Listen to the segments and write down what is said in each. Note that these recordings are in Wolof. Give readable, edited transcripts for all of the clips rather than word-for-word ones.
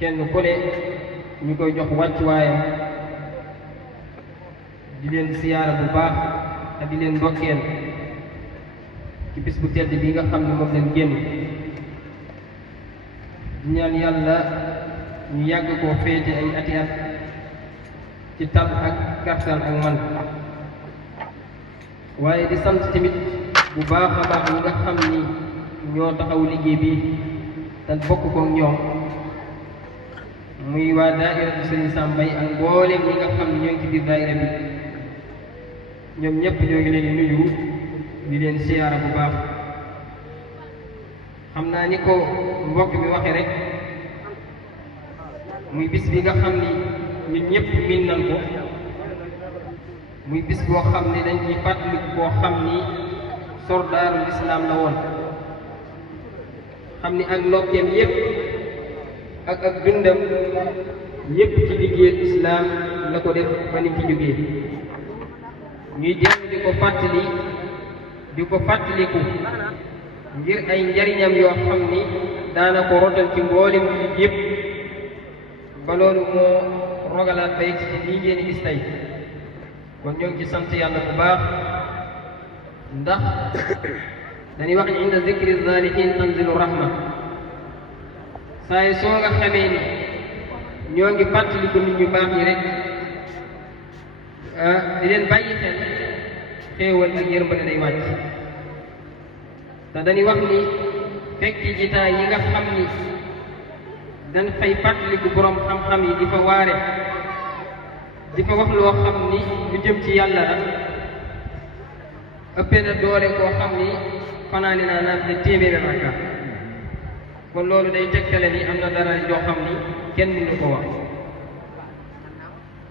kenn ku ne ñu koy jox wàccuwaayam di leen siyaara bu baax ak di leen ndokkeel ci bis bu tedd bi nga xam ne moom leen génn di ñaan yàlla ñu yàgg koo féete ay ati at ci tal ak kartan ak man waaye di sant tamit bu baax a baax ñi nga xam ni ñoo taxaw liggéey bi te bokk ko ñoom muy waa daairatu Sëriñ Sam Mbaye ak mbooleem ñi nga xam ne ñoo ngi ci biir daaira bi ñoom ñëpp ñoo ngi leen di nuyu di leen siyaara bu baax xam naa ni ko mbokk mi waxe rek muy bis bi nga xam ni ñun ñëpp miin nañ ko muy bis boo xam ni dañ ciy fàttali boo xam ni sordaarul islaam la woon xam ni ak nokkeem yépp ak dundam yépp ci liggéeyal islaam la ko def ba ni fi jógee ñuy dellu di ko fàttaliku ngir ay njariñam yoo xam ni daana ko rotal ci mboolem jullit yépp ba loolu moo rogalaat bay ci lii ngeen gis tey kon ñoo ngi ci sant yàlla bu baax ndax dañuy wax ni inda zikri zalihin tanzilu rahma saa yi soo nga xamee ni ñoo ngi fàttaliku nit ñu baax ñi rek di leen bàyyi xel xéewal ak yërmande day wàcc te dañuy wax ni fekki jitaay yi nga xam ni dañ fay fàttaliku borom xam-xam yi di fa waare di fa wax loo xam ni lu jëm ci yàlla la ëppee na doole koo xam ni fanaani naa naan te téeméeri rakka kon loolu day tegtale ni am na dara joo xam ni kenn mënu ko wax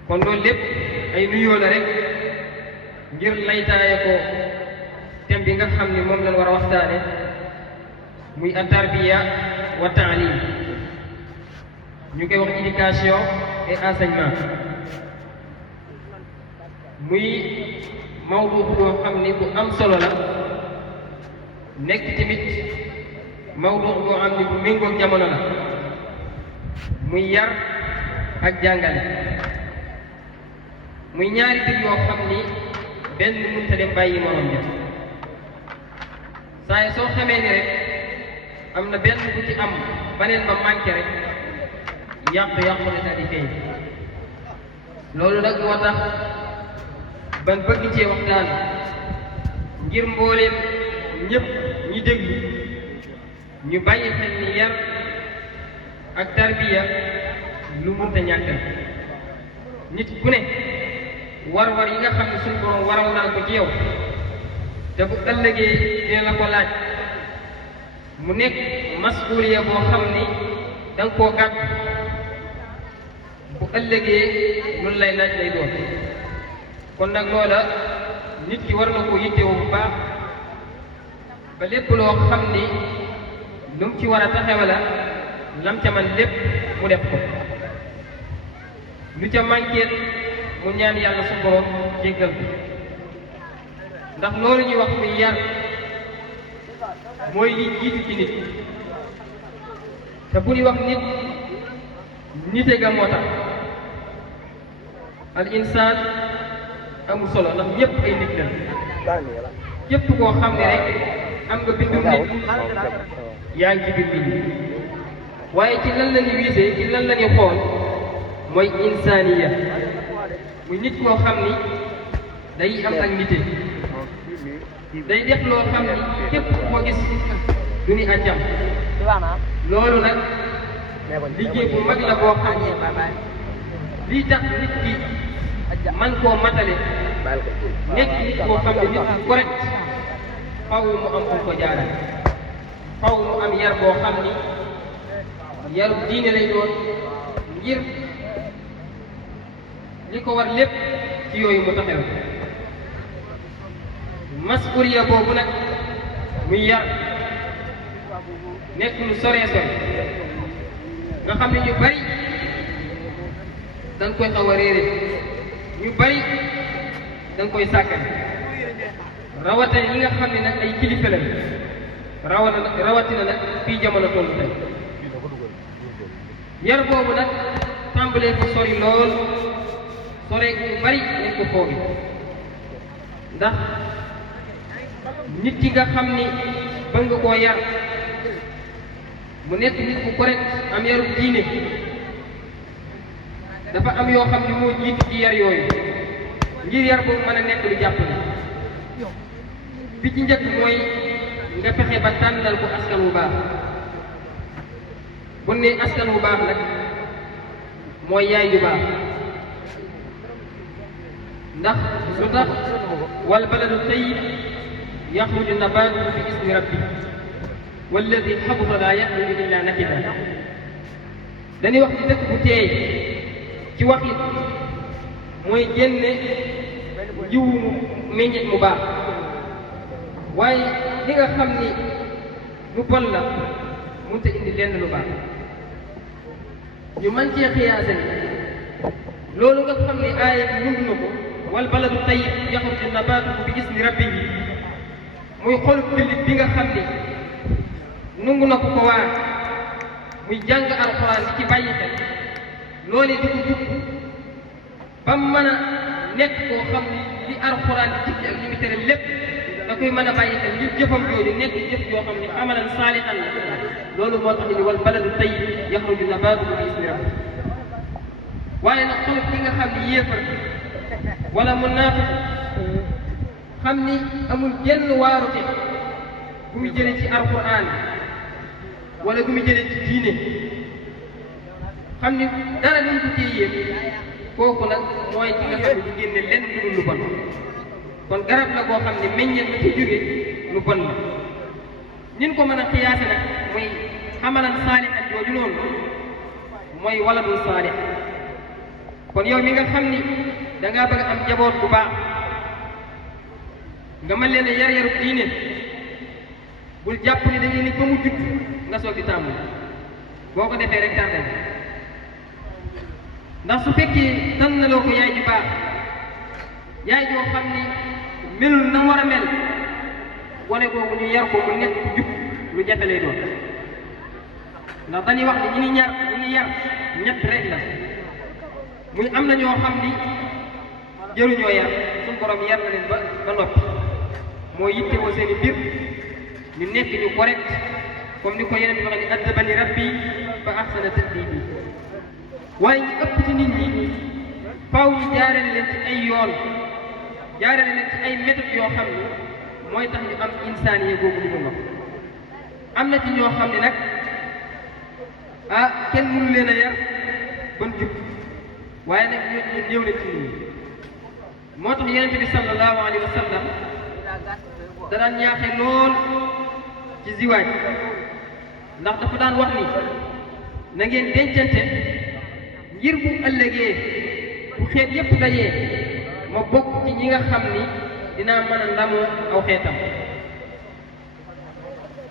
kon loolu lépp ay nuyoo la rek ngir laytaaye ko thème bi nga xam ni moom lañ war a waxtaane muy at-tarbiya wa taalim ñu koy wax éducation et enseignement muy mawdu boo xam ni bu am solo la nekk tamit mawdu boo xam ni bu méngoog jamono la muy yar ak jàngale muy ñaari mbir yoo xam ni benn mënta dem bàyyi morom ja saa yi soo xamee ni rek am na benn bu ci am baneen ba manqué rek yàqu-yàqu ne daal di feeñ loolu nag moo tax ban bëgg cee waxtaan ngir mbooleem ñëpp ñi déglu ñu bàyyi xel ni yar ak tarbiya lu mënta ñàkk nit ku ne war-war yi nga xam ne suñu borom waral naa ko ci yow te bu ëllëgee dina la ko laaj mu nekk masuuliya boo xam ni da nga koo gàtt bu ëllëgee loolu lay laaj lay doon kon nag loola nit ki war na ko yittewoo bu baax ba lépp loo xam ni lu mu ci war a taxawe la lam ca man lépp mu def ko lu ca manqué mu ñaan yàlla su borom jéggal ko ndax loolu ñuy wax muy yar mooy li jiitu ci nit te bu ñuy wax nit nite ga moo tax al insaan amul solo ndax ñëpp ay nit lañ képp koo xam ne rek am nga bindu nit yaa ngi ci biir nit ñi waaye ci lan la ñuy wiisee ci lan la ñuy xool mooy insaaniya muy nit koo xam ni day am ak nite day def loo xam ni képp koo gis du ni àjjam loolu nag liggéey bu mag la boo xam ni lii tax nit ki man koo matale nekk nit koo xam ne nit ku correct faw mu am fu ko jaarale faw mu am yar boo xam ni yaru diine lay doon ngir li ko war lépp ci yooyu mu taxaw masuliya boobu nag muy yar nekk lu soree sore nga xam ne ñu bari dañ koy xaw a réere ñu bari dañ koy sàggan rawatina ñi nga xam ne nag ay kilifa lañ rawatina nag fii jamono tollu tey yar boobu nag tàmbalee ko sori lool sore gu bari nañ ko foogi ndax nit ki nga xam ni bëgg nga koo yar mu nekk nit ku correct am yarub diine dafa am yoo xam ni moo jiitu ci yar yooyu ngir yar boobu mën a nekk lu jàpp la bi ci njëkk mooy nga fexe ba tànnal ko askan wu baax bu ne askan wu baax nag mooy yaay ju baax ndax lu tax wal baladu tayyib yaxruju nabaatuhu bi ismi rabbi walladi xabusa laa yaxruju illa nakida dañuy wax ci dëkk bu teey ci waxit mooy génne jiwu meññet mu baax waaye li nga xam ni lu bon la mënut a indi lenn lu baax ñu mën cee xiyaase loolu nga xam ni aaya bi wund na ko wal baladu tayyib yaxruju nabaatuhu bi ismi rabbihi muy xolub jullit bi nga xam ni nungu na ko waar muy jàng alxuraan di ci bàyyi xel loole di ko jub ba mën a nekk koo xam ni li alxuraan di digg ak li mu tere lépp da koy mën a bàyyi xel ngir jëfam jooju nekk jëf yoo xam ni amalan saalihan la loolu moo tax ni wal baladu tayyib yaxruju nabaatuhu bi ismi rabbi waaye nag xolub ki nga xam ni yéefar wala munaafiq xam ni amul genn waarute bu mu jëlee ci alxuraan wala bu mu jëlee ci diine xam ni dara duñ ko téye kooku nag mooy ki nga xam ne du génne lenn lu dul lu bon kon garab la boo xam ne meññeen la ci jóge lu bon la nin ko mën a xiyaase nag mooy xamalan saalihan jooju noonu mooy waladun saalih kon yow mi nga xam ni dangaa bëgg am jaboot bu baax nga mën leen a yar yarub diine bul jàpp ni da ngeen ni ba mu judd nga soog di tàmbali boo ko defee rek tardé ndax su fekkee tànnaloo ko yaay ju baax yaay joo xam ni melul na war a mel wane googu ñu yar ko mu nekk ku jub lu jafe lay doon ndax dañuy wax ni ñi ni yar ñett rek la muy am na ñoo xam ni jëruñoo yar suñu borom yar na leen ba noppi moo yittewoo seen i mbir ñu nekk ñu correct comme ni ko yeneen bi waxee ni addabani rabbi fa ahsana ta'dibi waaye ñu ëpp ci nit ñi faaw ñu jaarale leen ci ay yoon jaarale leen ci ay méthodes yoo xam ni mooy tax ñu am insaaniye googu li mu wax am na ci ñoo xam ne nag kenn mënu leen a yar ban jub waaye nag ñu néew na ci nit ñi moo tax yonent bi sallallahu alayhi wa sallam danaan ñaaxe lool ci ziwaaj ndax dafa daan wax ni na ngeen dencante ngir bu ëllëgee bu xeet yépp dajee ma bokk ci ñi nga xam ni dinaa mën a ndamoo aw xeetam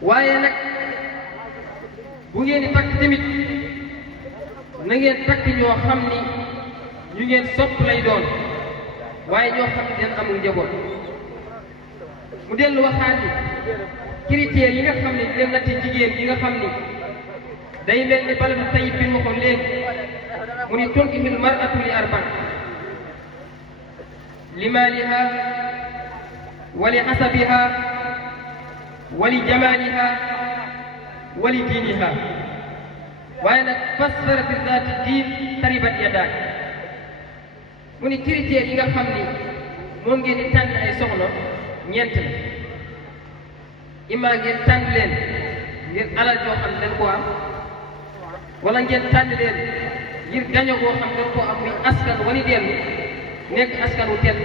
waaye nag bu ngeen di takk tamit na ngeen takk ñoo xam ni ñu ngeen sopp lay doon waaye ñoo xam ne dina amul njaboot mu dellu waxaat ni critères yi nga xam ne dina natt jigéen yi nga xam ni day mel ni baladu tayyib bi ma ko léegi mu ni tunkihul mar'atu li arba li maaliha wa li hasabiha wa li jamaliha wa li diiniha waaye nag fassara bi zaati diin taribat yadaak mu ni critères yi nga xam ni moom ngeen di tànn ay soxna ñeent la imma ngeen tànn leen ngir alal joo xam ne dañ koo am wala ngeen tànn leen ngir gaño boo xam ne dañ koo am muy askan wani dellu nekk askan wu tedd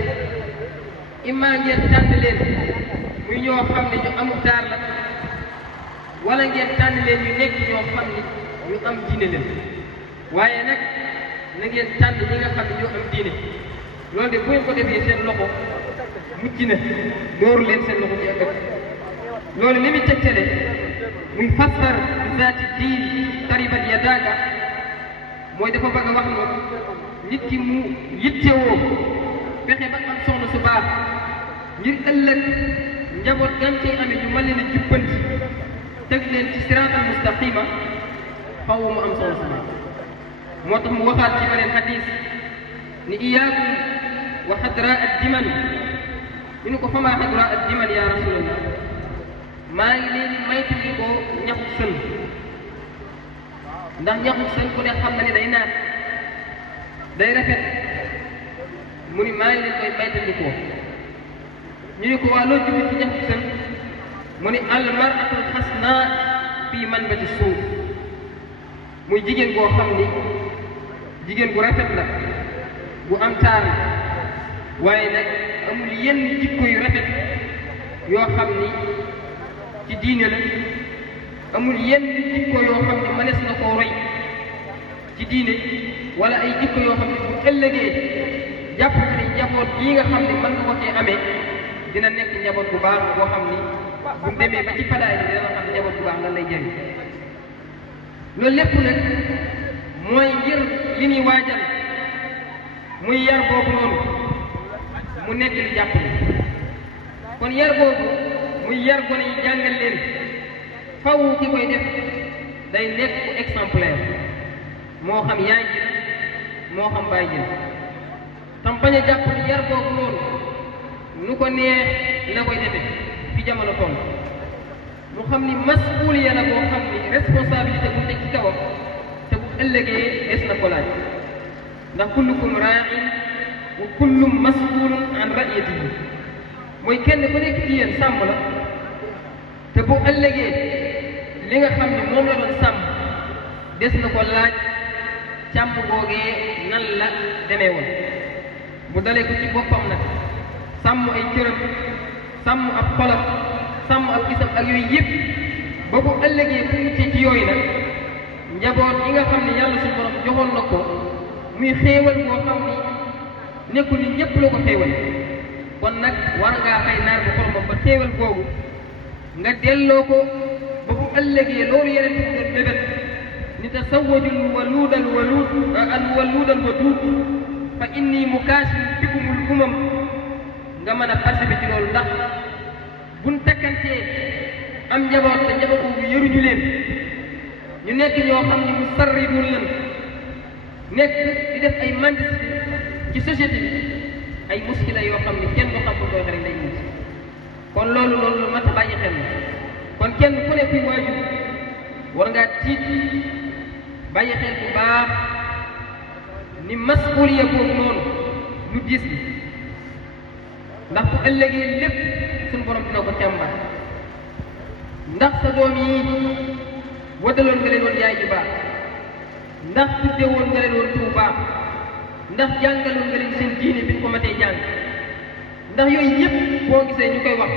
imma ngeen tànn leen muy ñoo xam ne ñu amul taar la wala ngeen tànn leen ñu nekk ñoo xam ni ñu am diine leen waaye nag na ngeen tànn ñi nga xam ne ñoo am diine loolu de bu ngeen ko defee seen loxo mucc na dooru leen seen loxo ci ëllëg loolu li muy tegtale muy fassar bi zaati diin taribat yadaaka mooy dafa bëgg a wax ni nit ki mu yittewoo fexe ba am soxna su baax ngir ëllëg njaboot gan cay amee ñu mën leen a jubbanti teg leen ci siraatal mustaqima faw mu am soxna su baax moo tax mu waxaat ci beneen xadis ni iyaakum wa xadra ad-diman ñu ne ko fama xadra ad-diman ya rasulallah maa ngi leen di maytali ko ñaxu sën ndax ñaxu sën ku ne xam na ni day naat day rafet mu ni maa ngi leen koy maytali ko ñu ne ko waa loo jublu ci ñaxu sën mu ni al mar'atul xasna fii manbati suuf muy jigéen boo xam ni jigéen bu rafet la bu am taar waaye nag amul yenn jikko yu rafet yoo xam ni ci diine la amul yenn jikko yoo xam ni mënees na koo roy ci diine wala ay jikko yoo xam ni bu ëllëgee jàpp ni njaboot yi nga xam ni mën nga ko cee amee dina nekk njaboot bu baax boo xam ni bu demee ba ci padaay bi dina xam njaboot bu baax lan lay jëriñ loolu lépp nag mooy ngir li ñuy waajal muy yar boobu noonu mu nekk lu jàpp ni kon yar boobu muy yar gone yi jàngal leen faw ki koy def day nekk ku exemplaire moo xam yaay ji moo xam baay ji tam bañ a jàpp ni yar boobu noonu nu ko neex la koy defee fi jamono toll mu xam ni masuuliya la boo xam ni responsabilité bu nekk ci kawam te bu ëllëgee des na ko laaj ndax kullukum raa'in wa kullum mas'uulun an ra'iyatihi mooy kenn ku nekk ci yéen sàmm la te bu ëllëgee li nga xam ni moom la doon sàmm des na ko laaj càmm googee nan la demee woon bu dalee ko ci boppam nag sàmm ay cëram sàmm ab xolam sàmm ab gisam ak yooyu yëpp ba bu ëllëgee bu muccee ci yooyu nag njaboot yi nga xam ne yàlla suñu borom joxoon na ko muy xéewal boo xam ni nekkul ni ñëpp loo ko xéewal kon nag war ngaa fay naar bu xoromam ba xéewal googu nga delloo ko ba bu ëllëgee loolu yeneen bi doon mébét ni tasawwajul waluudal waluud al waluudal waduud fa inni mukaasir bikumul umam nga mën a participer ci loolu ndax buñ takkantee am njaboot te njaboot boobu yëruñu leen ñu nekk ñoo xam ni mu sarridul lan nekk di def ay mendicité ci société bi ay muskila yoo xam ni kenn du xam ko koy xarit day mucc kon loolu lu mat a bàyyi xel kon kenn ku ne kuy waajur war ngaa tiit bàyyi xel bu baax ni masuuliya boobu noonu lu diis bi ndax bu ëllëgee lépp suñu borom dina ko càmbar ndax sa doom yi wadaloon nga leen woon yaay ju baax ndax tudde woon nga leen woon tur baax ndax jàngaloon nga leen seen diine bi ñu ko matee jàng ndax yooyu yëpp boo gisee ñu koy wax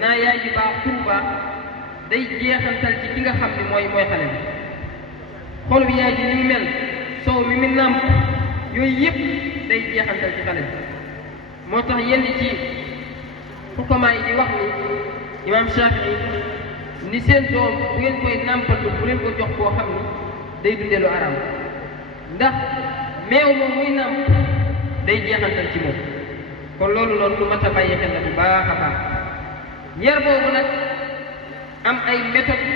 naa yaay ju baax tur baax day jeexantal ci ki nga xam ne mooy xale bi xol bi yaay ji ni mu mel soow mi mu nàmp yooyu yëpp day jeexantal ci xale bi moo tax yenn ci xukamaa yi di wax ni imaam Shafii ni seen doom bu ngeen koy nàmpal bu leen ko jox koo xam ni day dundee lu araam ndax meew moom muy nàmp day jeexantal ci moom kon loolu noonu lu mat a bàyyi xel la bu baax a baax yar boobu nag am ay méthode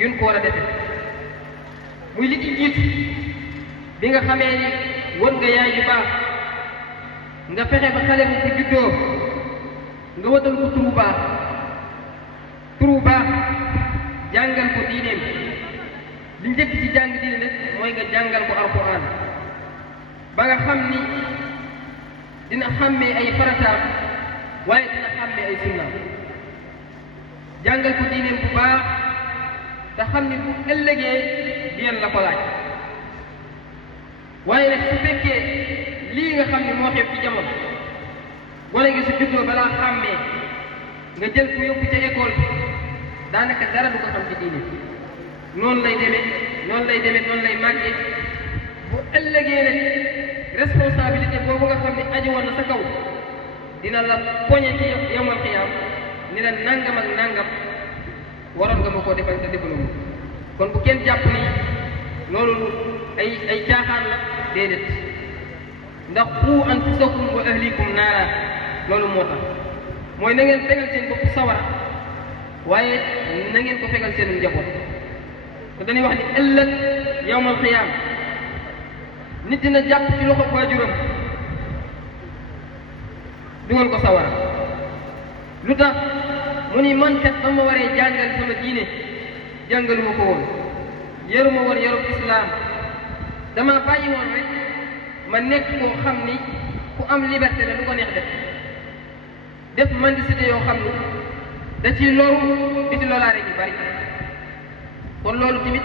yuñ ko war a defe muy li ci jiitu bi nga xamee ni won nga yaay ju baax nga fexe ba xale bu ko juddoo nga watal ko turu baax jàngal ko diineem li njëkk ci jàng diine nag mooy nga jàngal ko alquran ba nga xam ni dina xàmmee ay farataam waaye dina xàmmee ay sunnaam jàngal ko diineem bu baax te xam ni bu ëllëgee dinañ la ko laaj waaye nag su fekkee lii nga xam ni moo xew ci jamono gone gi su juddoo balaa xàmmee nga jël ko yóbbu ca école bi daanaka dara du ko xam ci diine noonu lay demee màggee bu ëllëgee nag responsabilité boobu nga xam ne aju woon na sa kaw dina la poñe ci yawmal qiyaam ni la nangam ak nangam waroon nga ma koo defal te defaloo kon bu kenn jàpp ni loolu ay caaxaan la déedéet ndax qu anfusakum wa ahlikum naara loolu moo tax mooy na ngeen fegal seen bopp sawara waaye na ngeen ko fegal seen njaboot te dañuy wax ni ëllëg yawmal qiyaam nit dina jàpp ci loxo waajuram dugal ko sawara lu tax mu ni man kat ba ma waree jàngal sama diine jàngaluma ko woon yaruma woon yarub islaam dama bàyyi woon rek ma nekk koo xam ni ku am liberté la lu ko neex def mendicité yoo xam ni da ciy loru di ci lolaare ñu bari kon loolu tamit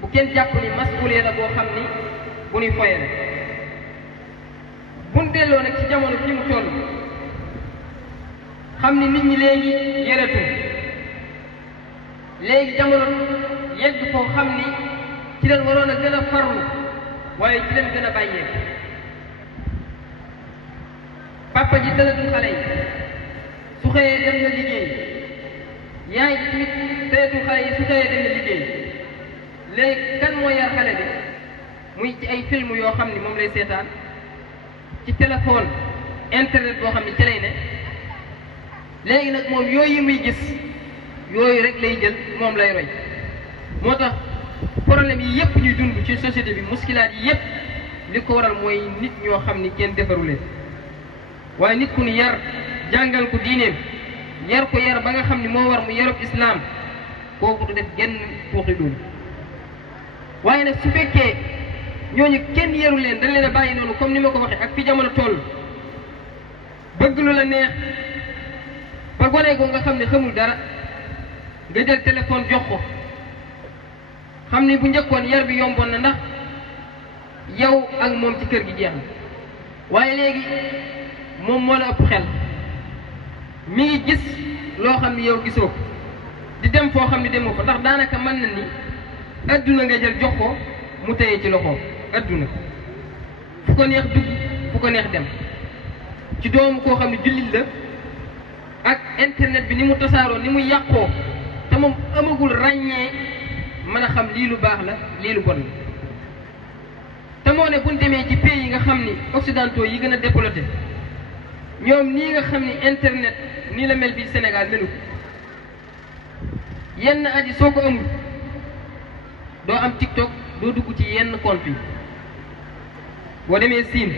bu kenn jàpp ni masuulee la boo xam ni bu ñuy foye la buñ delloo nag ci jamono fi mu toll xam ni nit ñi léegi yëretul léegi jamono yegg foo xam ni ci leen waroon a gën a farlu waaye ci leen gën a bàyyee papa ji tëlatul xale yi su xëyee dem na liggéey yaay ji tamit tëlatul xale yi su xëyee dem na liggéey léegi kan moo yar xale bi muy ci ay film yoo xam ni moom lay seetaan ci téléphone internet boo xam ni ci lay ne léegi nag moom yooyu muy gis yooyu rek lay jël moom lay roy moo tax problème yi yépp ñuy dund ci société bi muskilaat yi yépp li ko waral mooy nit ñoo xam ni kenn defaru leen waaye nit ku ni yar jàngal ko diineem yar ko yar ba nga xam ni moo war mu yarub islaam kooku du def genn tuuxi doon waaye nag su fekkee ñooñu kenn yaru leen dañ leen a bàyyi noonu comme ni ma ko waxee ak fi jamono toll bëgg lu la neex ba gone ko nga xam ne xamul dara nga jël téléphone jox ko xam ni bu njëkkoon yar bi yomboon na ndax yow ak moom ci kër gi jeex na waaye léegi moom moo la ëpp xel mi ngi gis loo xam ni yow gisoo ko di dem foo xam ni demoo ko ndax daanaka mën na ni adduna nga jël jox ko mu téye ci loxoom adduna fu ko neex dugg fu ko neex dem ci doomu koo xam ne jullit la ak internet bi ni mu tasaaroo ni mu yàqoo te moom amagul ràññee mën a xam lii lu baax la lii lu bon la te moo ne buñ demee ci pays yi nga xam ni occidentaux yi gën a développé ñoom nii nga xam ni internet nii la mel fii Sénégal melu ko yenn aji soo ko amul doo am TikTok doo dugg ci yenn compte yi boo demee Siin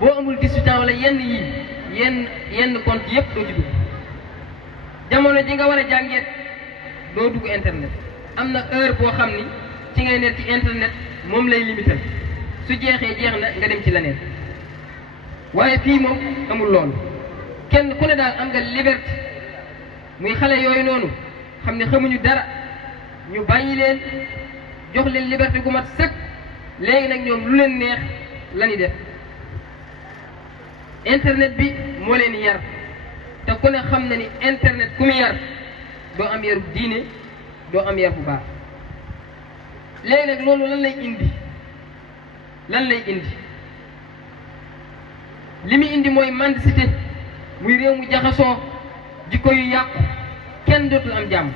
boo amul 18 ans wala yenn compte yépp doo ci dugg jamono ji nga war a jàngeet doo dugg internet am na heure boo xam ni ci ngay nekk ci internet moom lay limité su jeexee jeex na nga dem ci leneen waaye fii moom amul loolu kenn ku ne daal am nga liberté muy xale yooyu noonu xam ne xamuñu dara ñu bàyyi leen jox leen liberté gu mat sëkk léegi nag ñoom lu leen neex la ñuy def internet bi moo leen yar te ku ne xam na ni internet ku mu yar doo am yaru diine doo am yar bu baax léegi nag loolu lan lay indi li muy indi mooy mendicité muy réew mu jaxasoo jikko yu yàqu kenn dootul am jàmm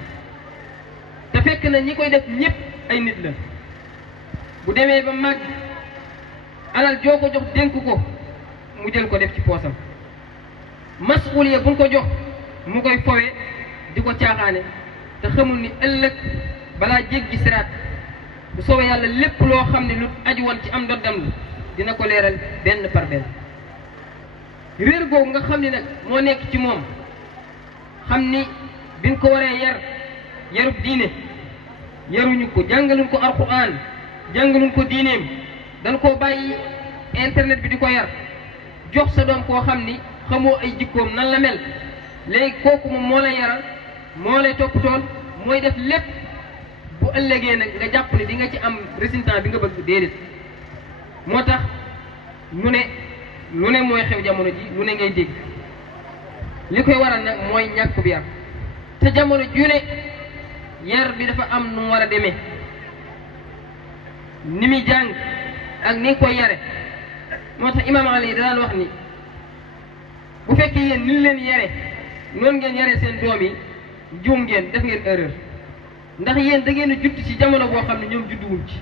te fekk na ñi koy def ñépp ay nit la bu demee ba màgg alal joo ko jox dénk ko mu jël ko def ci poosam masuuliya buñ ko jox mu koy fowe di ko caaxaane te xamul ni ëllëg balaa jéggi siraat bu soobee yàlla lépp loo xam ne lu aju woon ci am ndoddam la dina ko leeral benn par benn réer googu nga xam ni nag moo nekk ci moom xam ni biñ ko waree yarub diine yaruñu ko jàngaluñ ko alxuraan jàngaluñ ko diineem dañ koo bàyyi internet bi di ko yar jox sa doom koo xam ni xamoo ay jikkoom nan la mel léegi kooku moom moo lay yaral moo lay toppatool mooy def lépp bu ëllëgee nag nga jàpp ne di nga ci am résultat bi nga bëgg déedéet moo tax lu ne mooy xew jamono ji lu ne ngay dégg li koy waral nag mooy ñàkk bi yar te jamono ju ne yar bi dafa am nu mu war a demee ni muy jàng ak ni nga koy yare moo tax imaam Ali daan wax ni bu fekkee yéen ni leen yare noonu ngeen yare seen doom yi juum ngeen def ngeen erreur ndax yéen da ngeen a judd ci jamono boo xam ne ñoom judduwuñ ci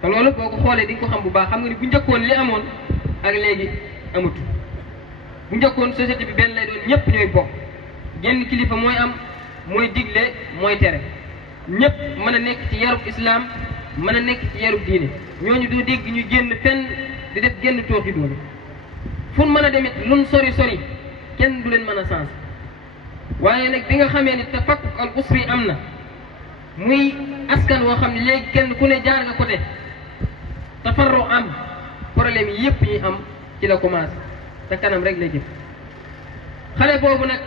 te loolu boo ko xoolee di nga ko xam bu baax xam nga ni bu njëkkoon li amoon ak léegi amatu bu njëkkoon société bi benn lay doon ñëpp ñooy bokk genn kilifa mooy am mooy digle mooy tere ñëpp mën a nekk ci yarub islam mën a nekk ci yarub diine ñooñu doo dégg ñu génn fenn di def génn tooxi doon fu mën a demit luñ sori sori kenn du leen mën a sens waaye nag bi nga xamee ni tafakkuk al usri am na muy askan woo xam ne léegi kenn ku ne jaar nga côté tafarru am problème yi yëpp ñi am ci la commencé te kanam rek lay jëm xale boobu nag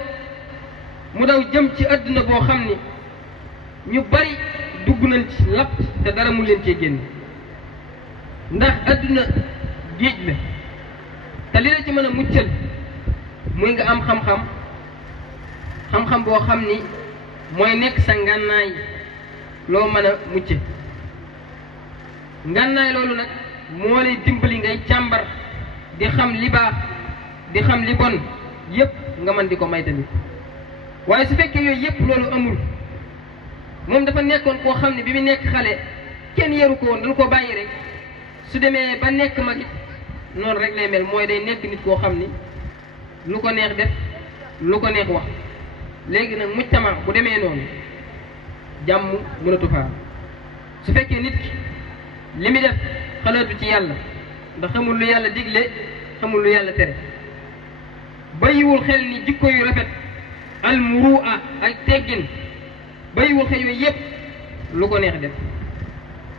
mu daw jëm ci àdduna boo xam ni ñu bari dugg nañ ci lapp te dara mu leen cee génn ndax àdduna géej la te li la ci mën a muccal muy nga am xam-xam boo xam ni mooy nekk sa ngànnaay loo mën a mucce ngànnaay loolu nag moo lay dimbali ngay càmbar di xam li baax di xam li bon yépp nga mën di ko may tamit waaye su fekkee yooyu yépp loolu amul moom dafa nekkoon koo xam ne bi mu nekk xale kenn yaru ko woon dañu ko bàyyi rek su demee ba nekk mag it noonu rek lay mel mooy day nekk nit koo xam ni lu ko neex def lu ko neex wax léegi nag mujtama bu demee noonu jàmm mënatu faa su fekkee nit ki li muy def xalaatu ci yàlla ndax xamul lu yàlla digle xamul lu yàlla tere bàyyiwul xel ni jikko yu rafet almuru'a ak teggin bàyyiwul xel yooyu yépp lu ko neex def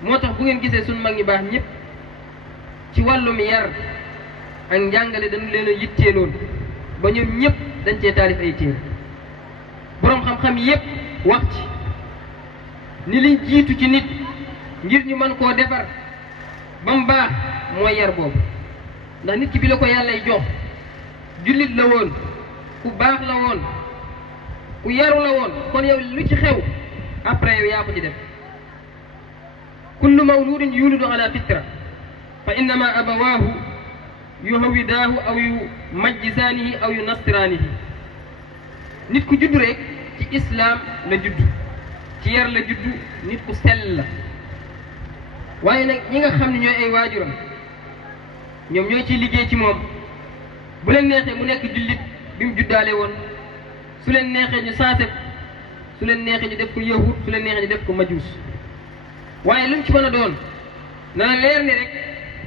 moo tax bu ngeen gisee suñ mag ñi baax ñëpp ci wàllum yar ak njàngale dañu leen a yitteeloon ba ñoom ñëpp dañ cee taalif ay téere boroom xam-xam yépp wax ci ni liñ jiitu ci nit ngir ñu mën koo defar ba mu baax mooy yar boobu ndax nit ki bi la ko yàllay jox jullit la woon ku baax la woon ku yaru la woon kon yow lu ci xew après yow yaa ko ci def kullu mawludin yulidu ala fitra fa innama abawaahu yuhawidaahu aw yu majjisaanihi aw yu nasiraanihi nit ku juddu rek ci islaam la juddu ci yar la juddu nit ku sell la waaye nag ñi nga xam ne ñooy ay waajuram ñoom ñoo ciy liggéey ci moom bu leen neexee mu nekk jullit bi mu juddaale woon su leen neexee ñu saase su leen neexee ñu def ko yahud su leen neexee ñu def ko majuus waaye lu mu ci mën a doon na la leer ni rek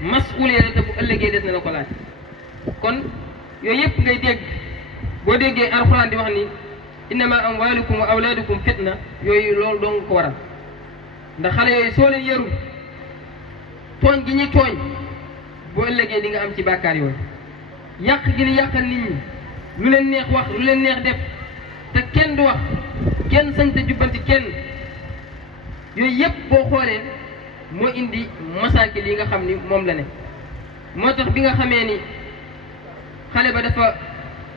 masuuliya la te bu ëllëgee des na la ko laaj kon yooyu yëpp ngay dégg boo déggee alxuraan di wax ni innama amwalukum wa awlaadukum fitna yooyu loolu dong ko waral ndax xale yooyu soo leen yarul tooñ gi ñuy tooñ boo ëllëgee di nga am ci bàkkaar yooyu yàq gi ni yàqal nit ñi lu leen neex wax lu leen neex def te kenn du wax kenn sañ te jubbanti kenn yooyu yëpp boo xoolee moo indi masaakil yi nga xam ni moom la ne moo tax bi nga xamee ni xale ba dafa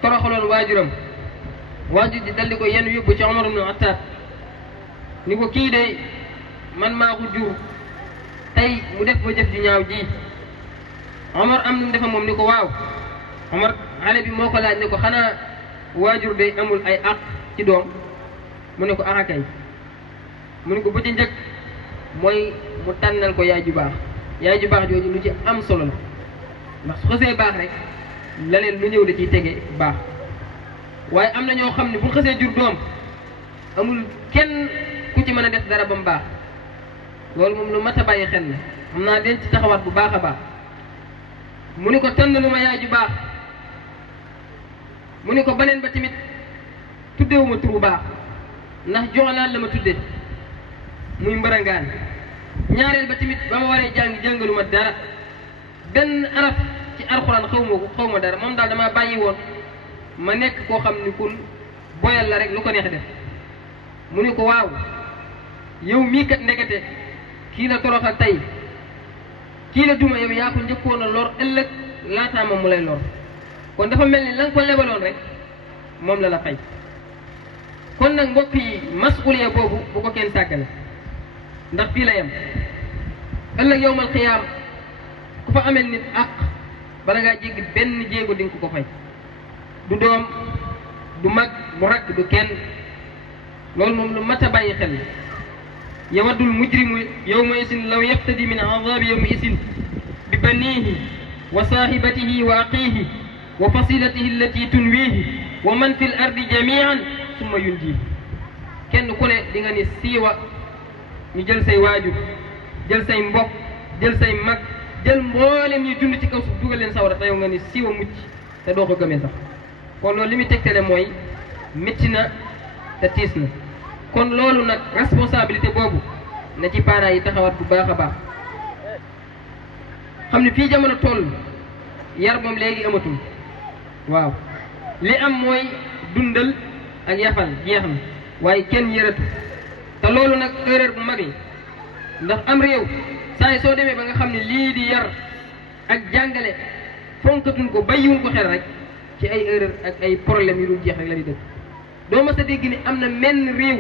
toroxaloon waajuram waajur ji daldi ko yenn yóbbu ci Omar ibn Attab ni ko kii de man maa ko jur tey mu def ba jëf ju ñaaw ji Omar am nu mu defa moom ni ko waaw Omar xale bi moo ko laaj ni ko xanaa waajur de amul ay àq ci doom mu ne ko ah kay mu ne ko bu ci njëkk mooy mu tànnal ko yaay ju baax jooju lu ci am solo la ndax su xasee baax rek leneen lu ñëw da ciy tege baax waaye am na ñoo xam ne bu ñu xasee jur doom amul kenn ku ci mën a def dara ba mu baax loolu moom lu mat a bàyyi xel la xam naa den ci taxawaat bu baax a baax mu ni ko tànn lu ma yaay ju baax mu ni ko beneen ba tamit tuddewuma tur bu baax ndax joxalaat la ma tudde muy mbërangaan ñaareel ba tamit ba ma waree jàngalu ma dara benn araf ci alxuraan xaw ma dara moom daal damaa bàyyi woon ma nekk koo xam ni kun boyal la rek lu ko neex def mu ni ko waaw yow mii kat ndekete kii la toroxal tey kii la duma yow yaa ko njëkkoon a lor ëllëg laataa moom mu lay lor kon dafa mel ni la nga ko lebaloon rek moom la fay kon nag mbokk yi masuuliya boobu bu ko kenn sàggane ndax fii la yem ëllëg yowmal xiyaam ku fa amel nit àq bala ngaa jéggi benn jéego di nga ko fay du doom du mag mu rakk du kenn loolu moom lu mat a bàyyi xel yawaddul mujrimu yawma isin law yaftadi min azabi yawmi isin bi banihi wa sahibatihi wa aqihi wa fasilatihi allati tunwihi wa man fi l ardi jamian summa yunjihi kenn ku ne di nga ni siiwa ñu jël say waajur jël say mbokk jël say mag jël mboolem ñuy dund ci kaw suuf dugal leen sawara te yow nga ni siiwa mucc te doo ko gëmee sax kon loolu li muy tegtale mooy métti na te tiis na kon loolu nag responsabilité boobu na ci parents yi taxawaat bu baax a baax xam ne fii jamono toll yar moom léegi amatul waaw li am mooy dundal ak yafal jeex na waaye kenn yëratu te loolu nag erreur bu mag yi ndax am réew saa yi soo demee ba nga xam ne lii di yar ak jàngale fonkatuñ ko bàyyiwuñ ko xel rek ci ay erreur ak ay problème yu dul jeex rek la di dëkk doo ma sa dégg ni am na menn réew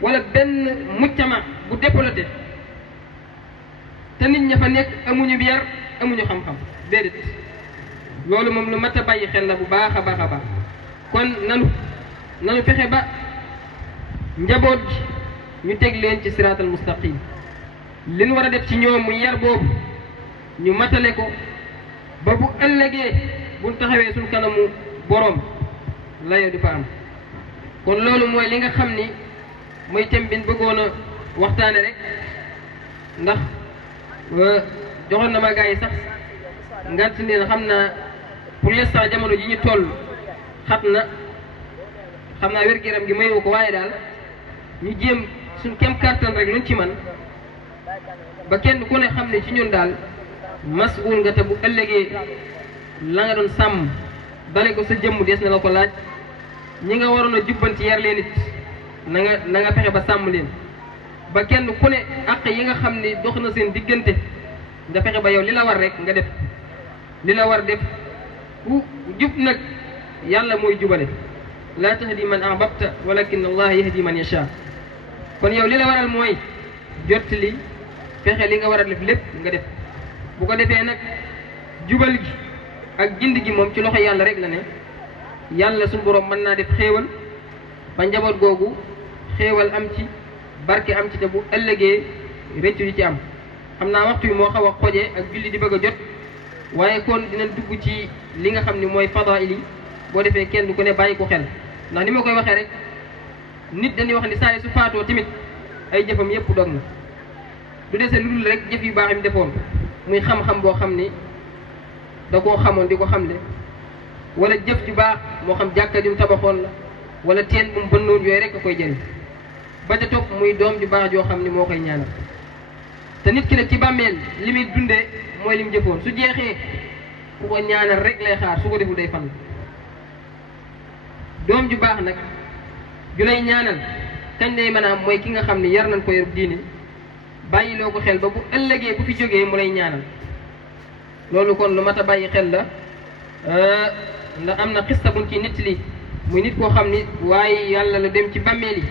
wala benn muccama bu développé te nit ña fa nekk amuñu yar amuñu xam-xam déedéet loolu moom lu mat a bàyyi xel la bu baax a baax a baax kon nanu fexe ba njaboot gi ñu teg leen ci siraatal mustaqim li ñu war a def ci ñoom mu yar boobu ñu matale ko ba bu ëllëgee buñ taxawee suñ kanamu boroom layoo di fa am kon loolu mooy li nga xam ni mooy thème bi ñu bëggoon a waxtaane rek ndax joxoon na ma gars yi sax ngant ne xam naa pour l'instant jamono ji ñu toll xat na xam naa wér-gu-yaram gi mayu ko waaye daal ñu jéem suñ kem kàttan rek luñ ci man ba kenn ku ne xam ne ci ñun daal mas'uul nga te bu ëllëgee la nga doon sàmm dale ko sa jëmm des na la ko laaj ñi nga waroon a jubbanti yar leen it na nga fexe ba sàmm leen ba kenn ku ne àq yi nga xam ne dox na seen diggante nga fexe ba yow li la war rek nga def li la war def ku jub nag yàlla mooy jubale laa tahdi man ahbabta walakin allah yahdi man yasha kon yow li la waral mooy jottali fexe li nga war a def lépp nga def bu ko defee nag jubal gi ak gind gi moom ci loxo yàlla rek la ne yàlla suñu borom mën naa def xéewal ba njaboot googu xéewal am ci barke am ci te bu ëllëgee rëccu yi ci am xam naa waxtu yi moo xaw a xojee ak julli di bëgg a jot waaye kon dinañ dugg ci li nga xam ne mooy fadaa'il yi boo defee kenn ku ne bàyyi ko xel ndax ni ma koy waxee rek nit dañuy wax ni saa yi su faatoo tamit ay jëfam yépp dog na du dese lu dul rek jëf yu baax yi mu defoon muy xam-xam boo xam ni da koo xamoon di ko xamle wala jëf ju baax moo xam jàkka ju mu tabaxoon la wala teen bu mu bënnoon yooyu rek a koy jëriñ ba ca topp muy doom ju baax joo xam ni moo koy ñaanal te nit ki nag ci bàmmeel li muy dundee mooy li mu jëfoon su jeexee ku ko ñaanal rek lay xaar su ko deful day fan doom ju baax nag ju lay ñaanal kañ lay mën a am mooy ki nga xam ni yar nañ ko yor diine bàyyi loo ko xel ba bu ëllëgee bu fi jógee mu lay ñaanal loolu kon lu mat a bàyyi xel la ndax am na xista buñ ci nit li muy nit koo xam ni waaye yàlla la dem ci bàmmeel yi